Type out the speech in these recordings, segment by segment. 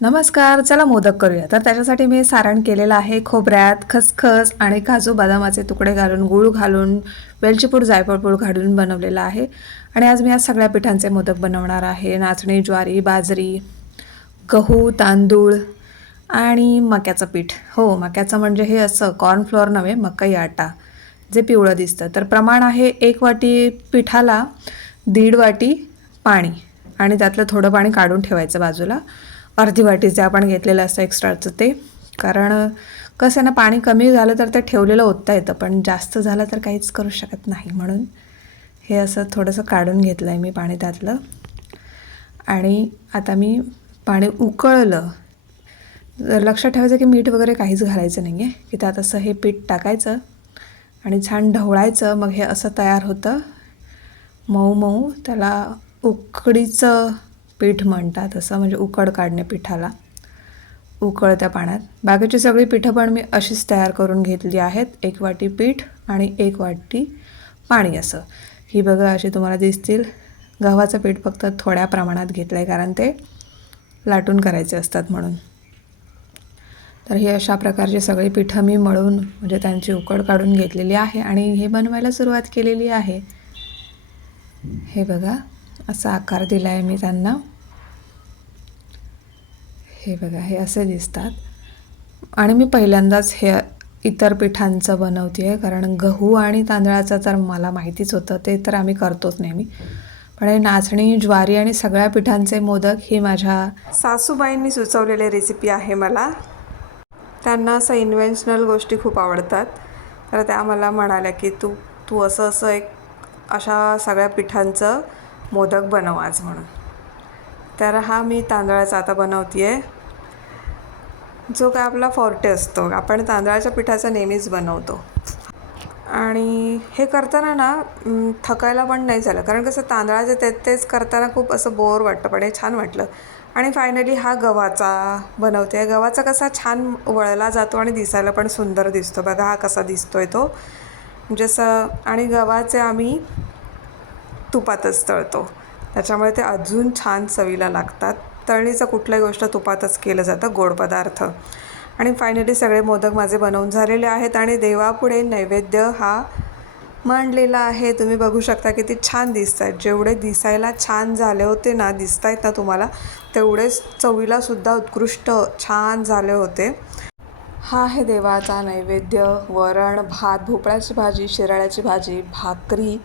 नमस्कार. चला मोदक करूया. तर त्याच्यासाठी मी सारण केलेलं आहे. खोबऱ्यात खसखस आणि काजू बदामाचे तुकडे घालून, गूळ घालून, वेलची पूड, जायफळ पूड घालून बनवलेलं आहे. आणि आज मी सगळ्या पिठांचे मोदक बनवणार आहे. नाचणी, ज्वारी, बाजरी, गहू, तांदूळ आणि मक्याचं पीठ. हो, मक्याचं म्हणजे हे असं कॉर्नफ्लोअर नव्हे, मकई आटा, जे पिवळं दिसतं. तर प्रमाण आहे 1 वाटी पिठाला 1.5 वाटी पाणी आणि त्यातलं थोडं पाणी काढून ठेवायचं बाजूला. अर्धी वाटी जे आपण घेतलेलं असतं एक्स्ट्राचं ते, कारण कसं आहे ना, पाणी कमी झालं तर ते ठेवलेलं ओतता येतं, पण जास्त झालं तर काहीच करू शकत नाही. म्हणून हे असं थोडंसं काढून घेतलं आहे मी पाणी त्यातलं. आणि आता मी पाणी उकळलं. लक्षात ठेवायचं की मीठ वगैरे काहीच घालायचं नाही आहे, की त्यात असं हे पीठ टाकायचं आणि छान ढवळायचं. मग हे असं तयार होतं मऊ मऊ. त्याला उकडीचं पीठ म्हणतात, असं म्हणजे उकड काढणे पिठाला उकळत्या पाण्यात. बाकीची सगळी पिठं पण मी अशीच तयार करून घेतली आहेत. 1 वाटी पीठ आणि 1 वाटी पाणी असं. ही बघा अशी तुम्हाला दिसतील. गव्हाचं पीठ फक्त थोड्या प्रमाणात घेतलं आहे, कारण ते लाटून करायचे असतात म्हणून. तर ही अशा प्रकारची सगळी पिठं मी मळून म्हणजे त्यांची उकड काढून घेतलेली आहे आणि हे बनवायला सुरुवात केलेली आहे. हे बघा असा आकार दिला आहे मी त्यांना. हे बघा हे असे दिसतात. आणि मी पहिल्यांदाच हे इतर पिठांचं बनवते आहे, कारण गहू आणि तांदळाचं तर मला माहितीच होतं, ते तर आम्ही करतोच नेहमी. पण हे नाचणी, ज्वारी आणि सगळ्या पिठांचे मोदक ही माझ्या सासूबाईंनी सुचवलेली रेसिपी आहे मला. त्यांना असं इन्व्हेन्शनल गोष्टी खूप आवडतात. तर त्या मला म्हणाल्या की तू तू असं असं एक अशा सगळ्या पिठांचं मोदक बनव आज म्हणून. तर हा मी तांदळाचा आता बनवते आहे, जो काय आपला फॉर्टे असतो. आपण तांदळाच्या पिठाचा नेहमीच बनवतो. आणि हे करताना ना थकायला पण नाही झालं, कारण कसं तांदळाचे तेच करताना खूप असं बोर वाटतं, पण हे छान वाटलं. आणि फायनली हा गव्हाचा बनवते आहे. गव्हाचा कसा छान वळला जातो आणि दिसायला पण सुंदर दिसतो. बघा हा कसा दिसतोय तो, जसं. आणि गव्हाचे आम्ही तुपातच तळतो, त्याच्यामुळे ते अजून छान चवीला लागतात. तळणीचं कुठल्याही गोष्ट तुपातच केलं जातं, गोड पदार्थ. आणि फायनली सगळे मोदक माझे बनवून झालेले आहेत आणि देवापुढे नैवेद्य हा मांडलेला आहे. तुम्ही बघू शकता किती छान दिसत आहेत. जेवढे दिसायला छान झाले होते ना, दिसत आहेत ना तुम्हाला, तेवढेच चवीलासुद्धा उत्कृष्ट छान झाले होते. हा आहे देवाचा नैवेद्य. वरण, भात, भोपळ्याची भाजी, शिराळ्याची भाजी, भाकरी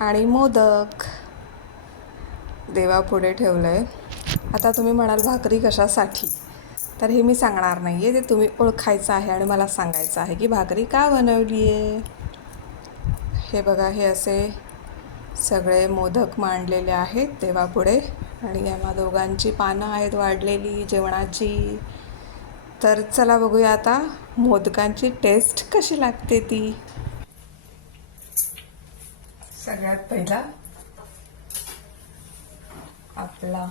आणि मोदक देवापुढे ठेवलं आहे. आता तुम्ही म्हणाल भाकरी कशासाठी, तर हे मी सांगणार नाही आहे. ते तुम्ही ओळखायचं आहे आणि मला सांगायचं आहे की भाकरी का बनवली आहे. हे बघा हे असे सगळे मोदक मांडलेले आहेत देवापुढे आणि आम्हा दोघांची पानं आहेत वाढलेली जेवणाची. तर चला बघूया आता मोदकांची टेस्ट कशी लागते ती. सगळ्यात पहिला आपला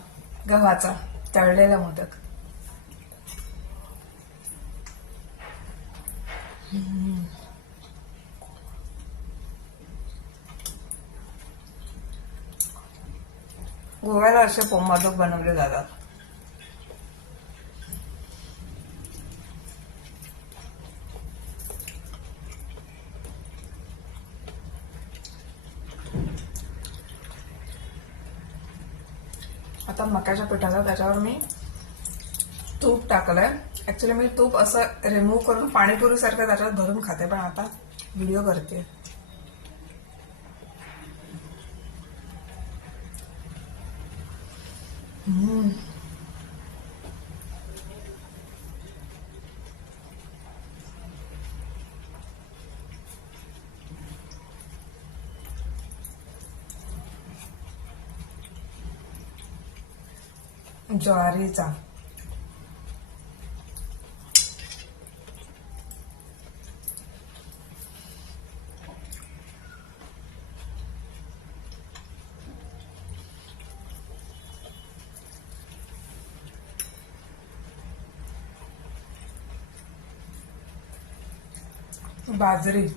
गव्हाचा तळलेला मोदक. गोव्याला असे मोदक बनवले जातात. आता मक्याच्या पिठाला त्याच्यावर मी तूप टाकलंय. ॲक्च्युली मी तूप असं रिमूव्ह करून पाणीपुरीसारखं त्याच्यात भरून खाते, पण आता व्हिडिओ करते. ज्वारीचा बाजरी,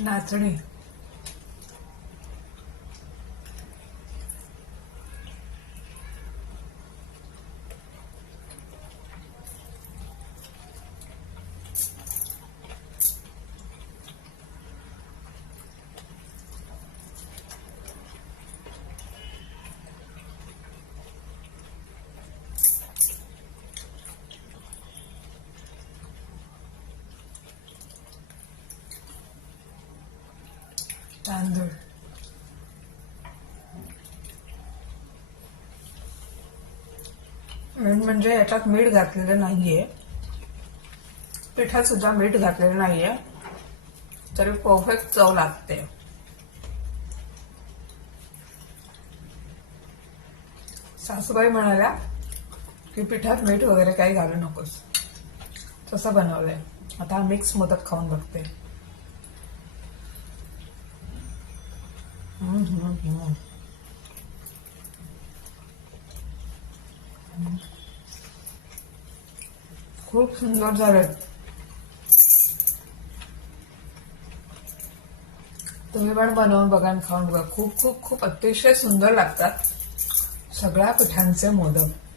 नाचणी, तांदूळ, मेन म्हणजे याच्यात मीठ घातलेलं नाहीये, पिठात सुद्धा मीठ घातलेलं नाहीये, तरी परफेक्ट चव लागते. सासूबाई म्हणाल्या की पिठात मीठ वगैरे काही घालू नकोस, तसं बनवलंय. आता मिक्स मोदक खाऊन बघते. खूप सुंदर झाले. तुम्ही पण बनवून बघा आणि खाऊन बघा. खूप खूप खूप अतिशय सुंदर लागतात सगळ्या पिठांचे मोदक.